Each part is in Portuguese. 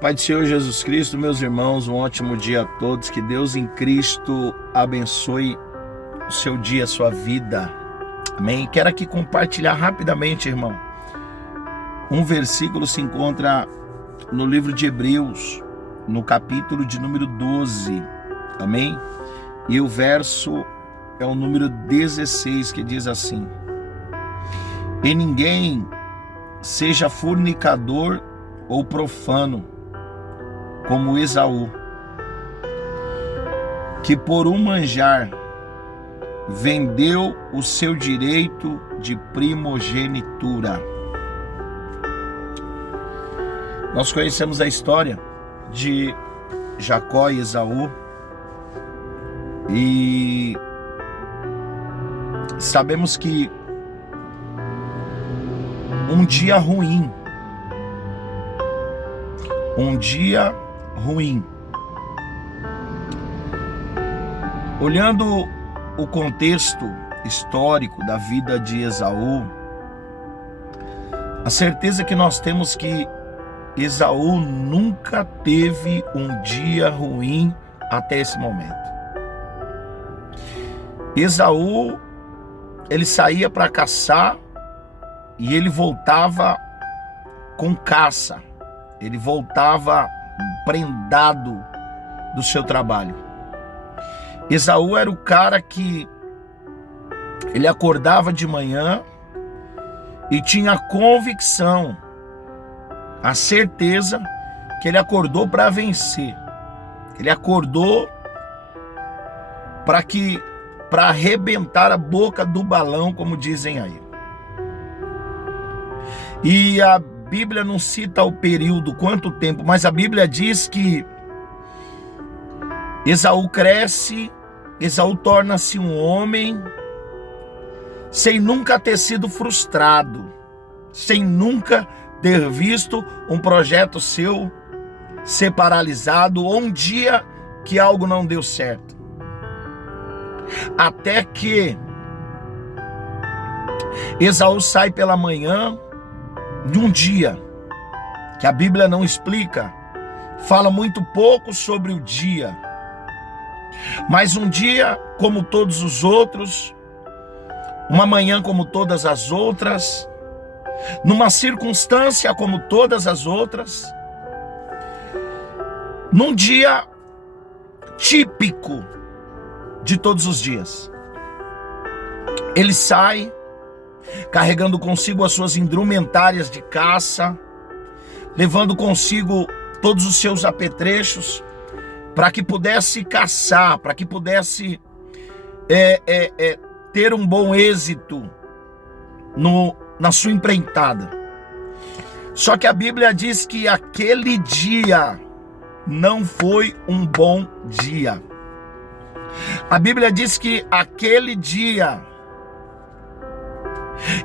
Pai do Senhor Jesus Cristo, meus irmãos, um ótimo dia a todos. Que Deus em Cristo abençoe o seu dia, a sua vida. Amém? Quero aqui compartilhar rapidamente, irmão. Um versículo se encontra no livro de Hebreus, no capítulo de número 12. Amém? E o verso é o número 16, que diz assim: E ninguém seja fornicador ou profano, como Esaú, que por um manjar vendeu o seu direito de primogenitura. Nós conhecemos a história de Jacó e Esaú e sabemos que um dia ruim, olhando o contexto histórico da vida de Esaú, a certeza que nós temos que Esaú nunca teve um dia ruim até esse momento. Esaú, ele saía para caçar e ele voltava com caça. Ele voltava prendado do seu trabalho. Esaú era o cara que ele acordava de manhã e tinha a convicção, a certeza que ele acordou para vencer. Ele acordou para arrebentar a boca do balão, como dizem aí. E a Bíblia não cita o período, quanto tempo, mas a Bíblia diz que Esaú cresce, Esaú torna-se um homem sem nunca ter sido frustrado, sem nunca ter visto um projeto seu ser paralisado ou um dia que algo não deu certo. Até que Esaú sai pela manhã de um dia que a Bíblia não explica, fala muito pouco sobre o dia, mas um dia como todos os outros, uma manhã como todas as outras, numa circunstância como todas as outras, num dia típico de todos os dias. Ele sai carregando consigo as suas indumentárias de caça, levando consigo todos os seus apetrechos, para que pudesse caçar, para que pudesse ter um bom êxito na sua empreitada. Só que a Bíblia diz que aquele dia não foi um bom dia. A Bíblia diz que aquele dia,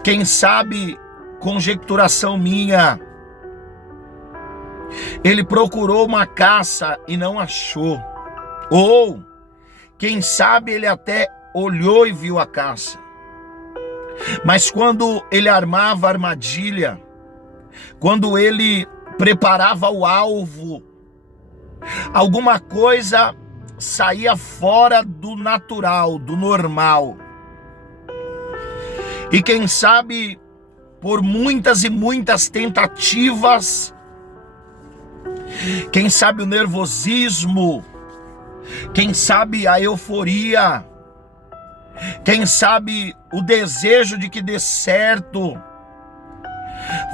quem sabe, conjecturação minha, ele procurou uma caça e não achou. Ou, quem sabe, ele até olhou e viu a caça. Mas quando ele armava a armadilha, quando ele preparava o alvo, alguma coisa saía fora do natural, do normal. E quem sabe, por muitas e muitas tentativas, quem sabe o nervosismo, quem sabe a euforia, quem sabe o desejo de que dê certo,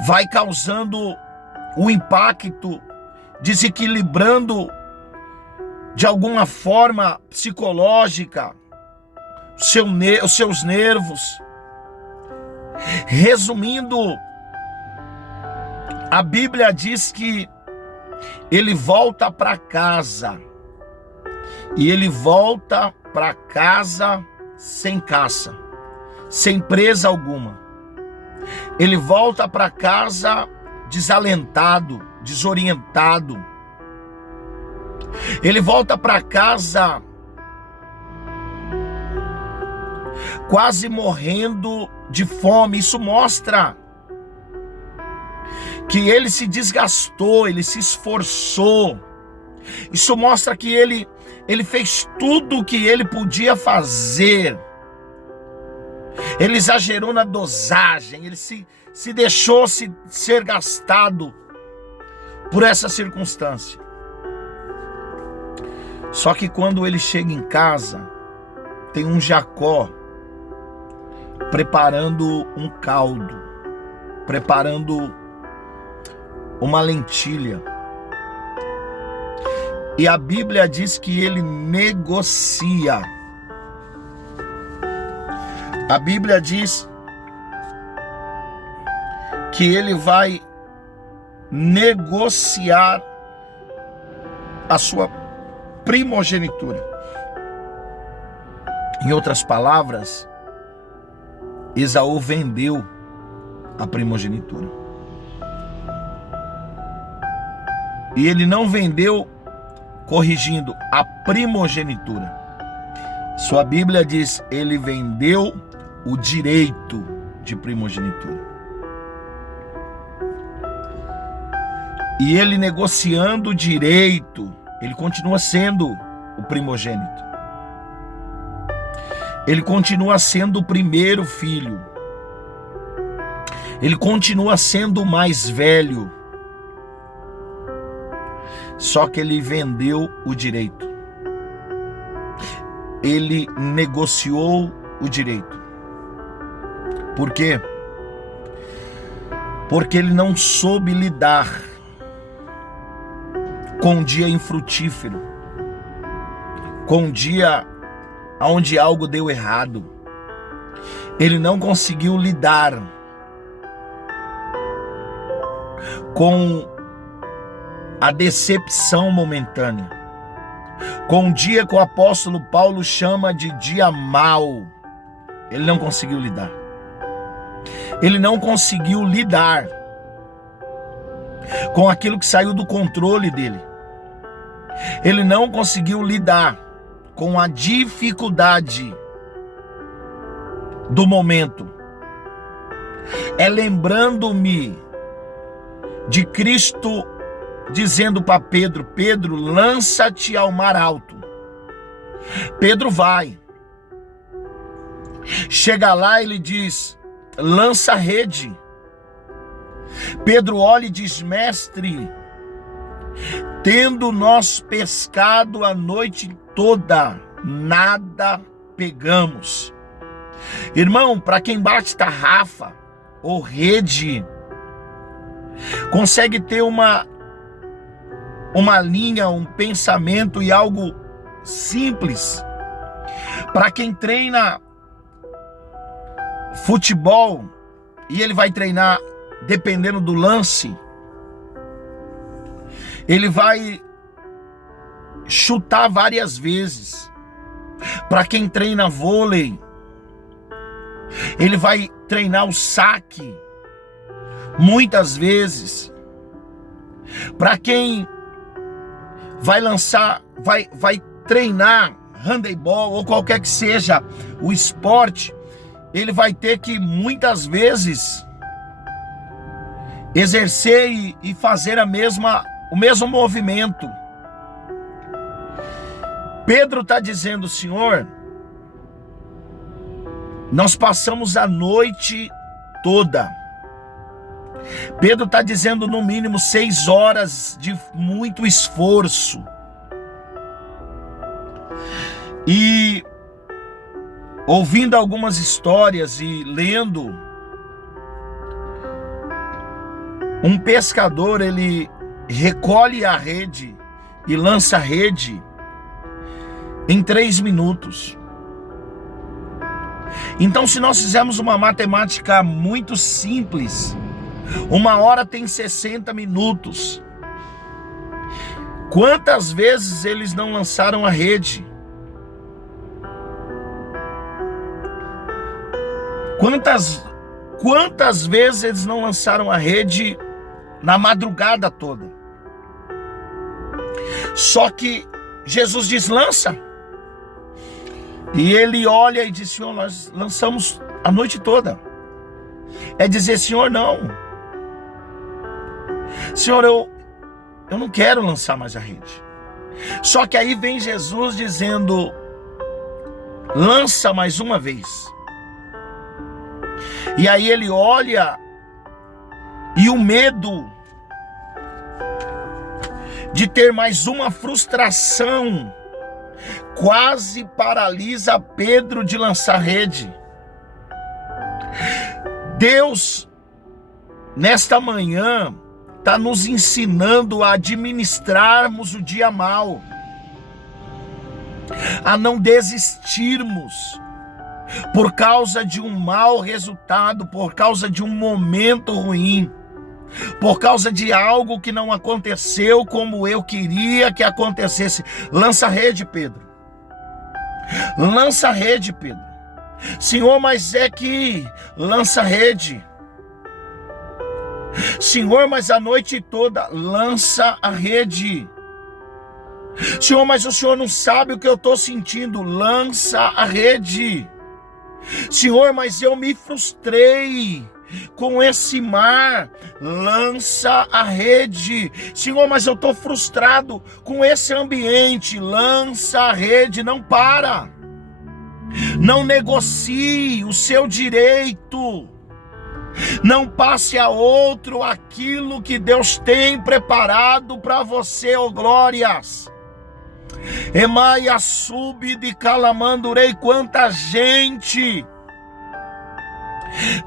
vai causando um impacto, desequilibrando de alguma forma psicológica os seus nervos. Resumindo, a Bíblia diz que ele volta para casa, e ele volta para casa sem caça, sem presa alguma. Ele volta para casa desalentado, desorientado. Ele volta para casa quase morrendo de fome. Isso mostra que ele se desgastou, ele se esforçou. Isso mostra que ele fez tudo o que ele podia fazer. Ele exagerou na dosagem, ele se deixou ser gastado por essa circunstância. Só que quando ele chega em casa, tem um Jacó preparando um caldo, preparando uma lentilha. E a Bíblia diz que ele negocia. A Bíblia diz que ele vai negociar a sua primogenitura. Em outras palavras, Esaú vendeu a primogenitura. E ele não vendeu, corrigindo, a primogenitura. Sua Bíblia diz, ele vendeu o direito de primogenitura. E ele negociando o direito, ele continua sendo o primogênito. Ele continua sendo o primeiro filho. Ele continua sendo o mais velho. Só que ele vendeu o direito. Ele negociou o direito. Por quê? Porque ele não soube lidar com um dia infrutífero, com um dia onde algo deu errado. Ele não conseguiu lidar com a decepção momentânea, com um dia que o apóstolo Paulo chama de dia mau. Ele não conseguiu lidar. Ele não conseguiu lidar com aquilo que saiu do controle dele. Ele não conseguiu lidar com a dificuldade do momento. É lembrando-me de Cristo dizendo para Pedro: Pedro, lança-te ao mar alto. Pedro vai. Chega lá, ele diz: lança a rede. Pedro olha e diz: mestre, tendo nós pescado a noite toda, nada pegamos. Irmão, para quem bate tarrafa ou rede, consegue ter uma linha, um pensamento e algo simples. Para quem treina futebol e ele vai treinar dependendo do lance, ele vai chutar várias vezes. Para quem treina vôlei, ele vai treinar o saque muitas vezes. Para quem vai lançar, vai treinar handebol ou qualquer que seja o esporte, ele vai ter que muitas vezes exercer e fazer o mesmo movimento. Pedro está dizendo: Senhor, nós passamos a noite toda. Pedro está dizendo no mínimo 6 horas de muito esforço. E ouvindo algumas histórias e lendo, um pescador, ele recolhe a rede e lança a rede em 3 minutos. Então, se nós fizermos uma matemática muito simples, 1 hora tem 60 minutos. Quantas vezes eles não lançaram a rede? Quantas vezes eles não lançaram a rede na madrugada toda? Só que Jesus diz: lança. E ele olha e diz: Senhor, nós lançamos a noite toda. É dizer: Senhor, não. Senhor, eu não quero lançar mais a rede. Só que aí vem Jesus dizendo, lança mais uma vez. E aí ele olha e o medo de ter mais uma frustração quase paralisa Pedro de lançar rede. Deus, nesta manhã, está nos ensinando a administrarmos o dia mal, a não desistirmos por causa de um mau resultado, por causa de um momento ruim, por causa de algo que não aconteceu como eu queria que acontecesse. Lança a rede, Pedro. Lança a rede, Pedro. Senhor, mas é que lança a rede. Senhor, mas a noite toda, lança a rede. Senhor, mas o Senhor não sabe o que eu estou sentindo, lança a rede. Senhor, mas eu me frustrei com esse mar, lança a rede. Senhor, mas eu estou frustrado com esse ambiente, lança a rede. Não para, não negocie o seu direito, não passe a outro aquilo que Deus tem preparado para você, ó glórias. Emaia sube de calamandurei, quanta gente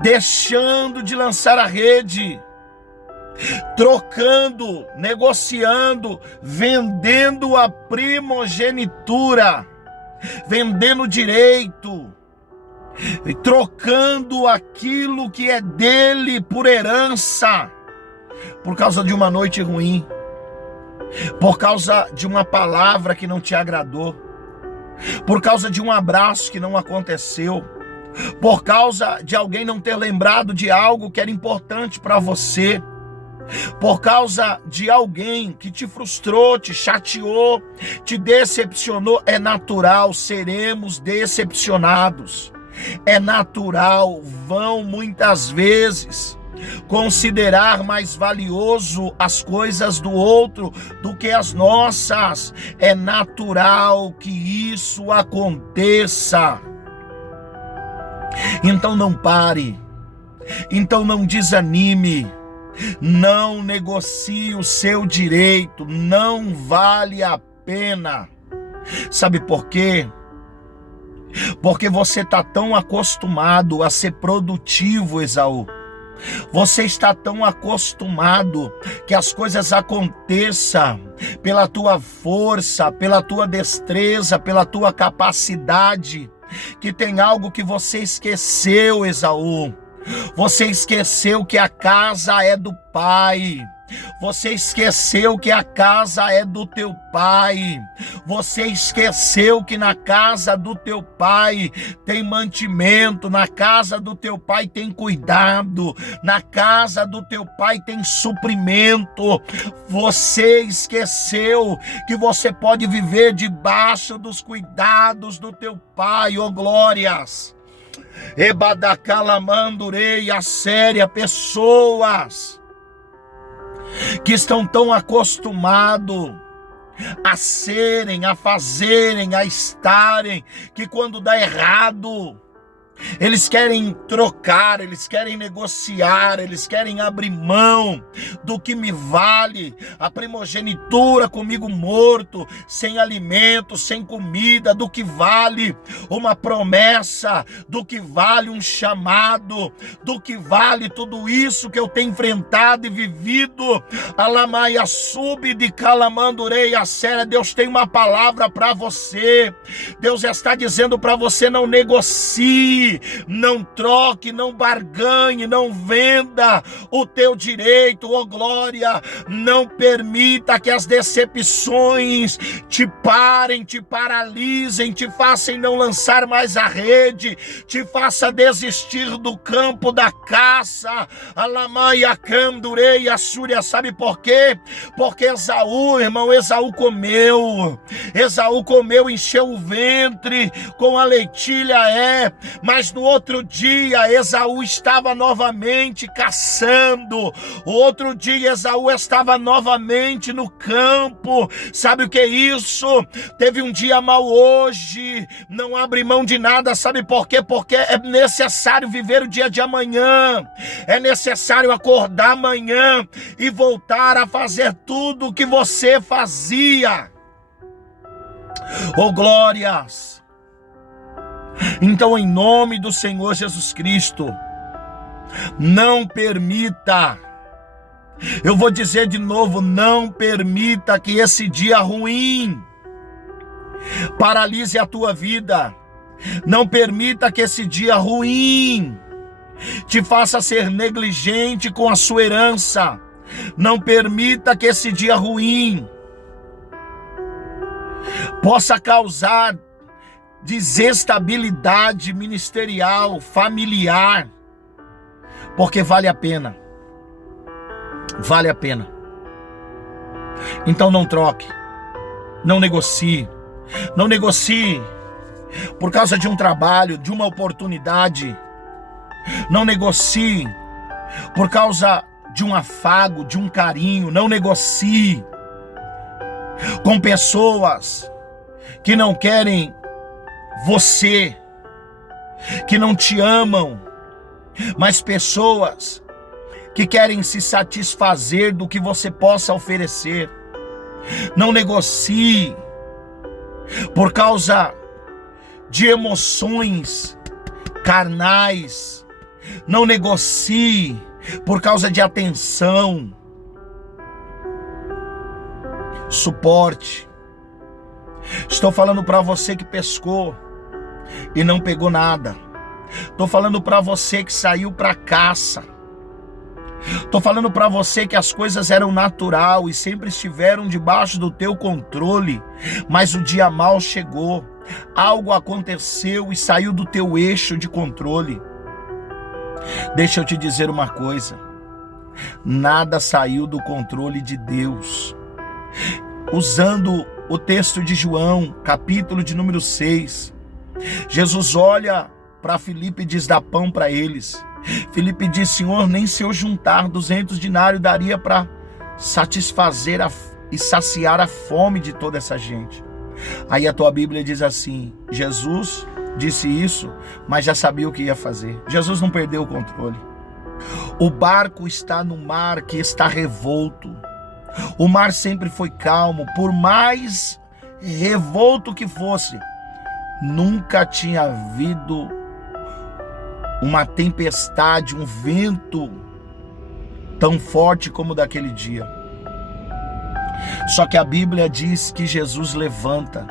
deixando de lançar a rede, trocando, negociando, vendendo a primogenitura, vendendo direito, trocando aquilo que é dele por herança, por causa de uma noite ruim, por causa de uma palavra que não te agradou, por causa de um abraço que não aconteceu, por causa de alguém não ter lembrado de algo que era importante para você, por causa de alguém que te frustrou, te chateou, te decepcionou. É natural, seremos decepcionados. É natural, vão muitas vezes considerar mais valioso as coisas do outro do que as nossas. É natural que isso aconteça. Então não pare, então não desanime, não negocie o seu direito, não vale a pena. Sabe por quê? Porque você está tão acostumado a ser produtivo, Esaú. Você está tão acostumado que as coisas aconteçam pela tua força, pela tua destreza, pela tua capacidade, que tem algo que você esqueceu, Esaú. Você esqueceu que a casa é do Pai. Você esqueceu que a casa é do teu pai. Você esqueceu que na casa do teu pai tem mantimento, na casa do teu pai tem cuidado, na casa do teu pai tem suprimento. Você esqueceu que você pode viver debaixo dos cuidados do teu pai, ó glórias. Ebadacalamandurei, a séria, pessoas que estão tão acostumados a serem, a fazerem, a estarem, que quando dá errado, eles querem trocar, eles querem negociar, eles querem abrir mão do que me vale, a primogenitura comigo morto, sem alimento, sem comida, do que vale uma promessa, do que vale um chamado, do que vale tudo isso que eu tenho enfrentado e vivido. Alamaia sube de calamandurei a séria. Deus tem uma palavra para você. Deus está dizendo para você: não negocie, não troque, não barganhe, não venda o teu direito, ó glória. Não permita que as decepções te parem, te paralisem, te façam não lançar mais a rede, te faça desistir do campo da caça. Alamaia candurei a súria. Sabe por quê? Porque Esaú, irmão, Esaú comeu, encheu o ventre com a leitilha, mas Mas no outro dia, Esaú estava novamente caçando. Outro dia, Esaú estava novamente no campo. Sabe o que é isso? Teve um dia mau hoje, não abre mão de nada. Sabe por quê? Porque é necessário viver o dia de amanhã. É necessário acordar amanhã e voltar a fazer tudo o que você fazia. Oh, glórias! Então, em nome do Senhor Jesus Cristo, não permita, eu vou dizer de novo, não permita que esse dia ruim paralise a tua vida. Não permita que esse dia ruim te faça ser negligente com a sua herança. Não permita que esse dia ruim possa causar desestabilidade ministerial, familiar, porque vale a pena. Vale a pena. Então não troque, não negocie. Não negocie por causa de um trabalho, de uma oportunidade. Não negocie por causa de um afago, de um carinho. Não negocie com pessoas que não querem você, que não te amam, mas pessoas que querem se satisfazer do que você possa oferecer. Não negocie por causa de emoções carnais. Não negocie por causa de atenção. Suporte. Estou falando para você que pescou e não pegou nada. Estou falando para você que saiu para caça. Estou falando para você que as coisas eram natural e sempre estiveram debaixo do teu controle, mas o dia mau chegou, algo aconteceu e saiu do teu eixo de controle. Deixa eu te dizer uma coisa, nada saiu do controle de Deus. Usando o texto de João, capítulo de número 6, Jesus olha para Filipe e diz: dá pão para eles. Filipe diz: Senhor, nem se eu juntar 200 denários daria para satisfazer e saciar a fome de toda essa gente. Aí a tua Bíblia diz assim: Jesus disse isso, mas já sabia o que ia fazer. Jesus não perdeu o controle. O barco está no mar que está revolto. O mar sempre foi calmo, por mais revolto que fosse. Nunca tinha havido uma tempestade, um vento tão forte como daquele dia. Só que a Bíblia diz que Jesus levanta,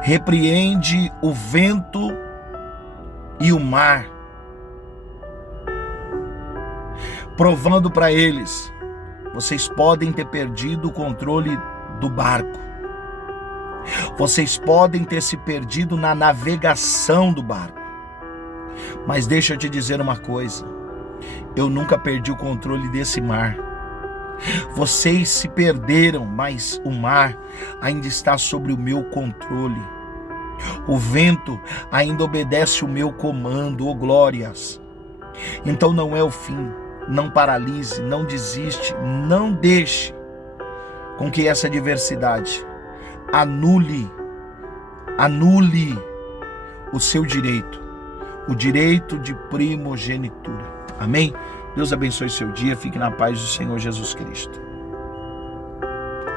repreende o vento e o mar, provando para eles: vocês podem ter perdido o controle do barco, vocês podem ter se perdido na navegação do barco, mas deixa eu te dizer uma coisa: eu nunca perdi o controle desse mar. Vocês se perderam, mas o mar ainda está sobre o meu controle. O vento ainda obedece o meu comando, oh glórias. Então não é o fim. Não paralise, não desiste, não deixe com que essa adversidade anule o seu direito, o direito de primogenitura. Amém? Deus abençoe seu dia, fique na paz do Senhor Jesus Cristo.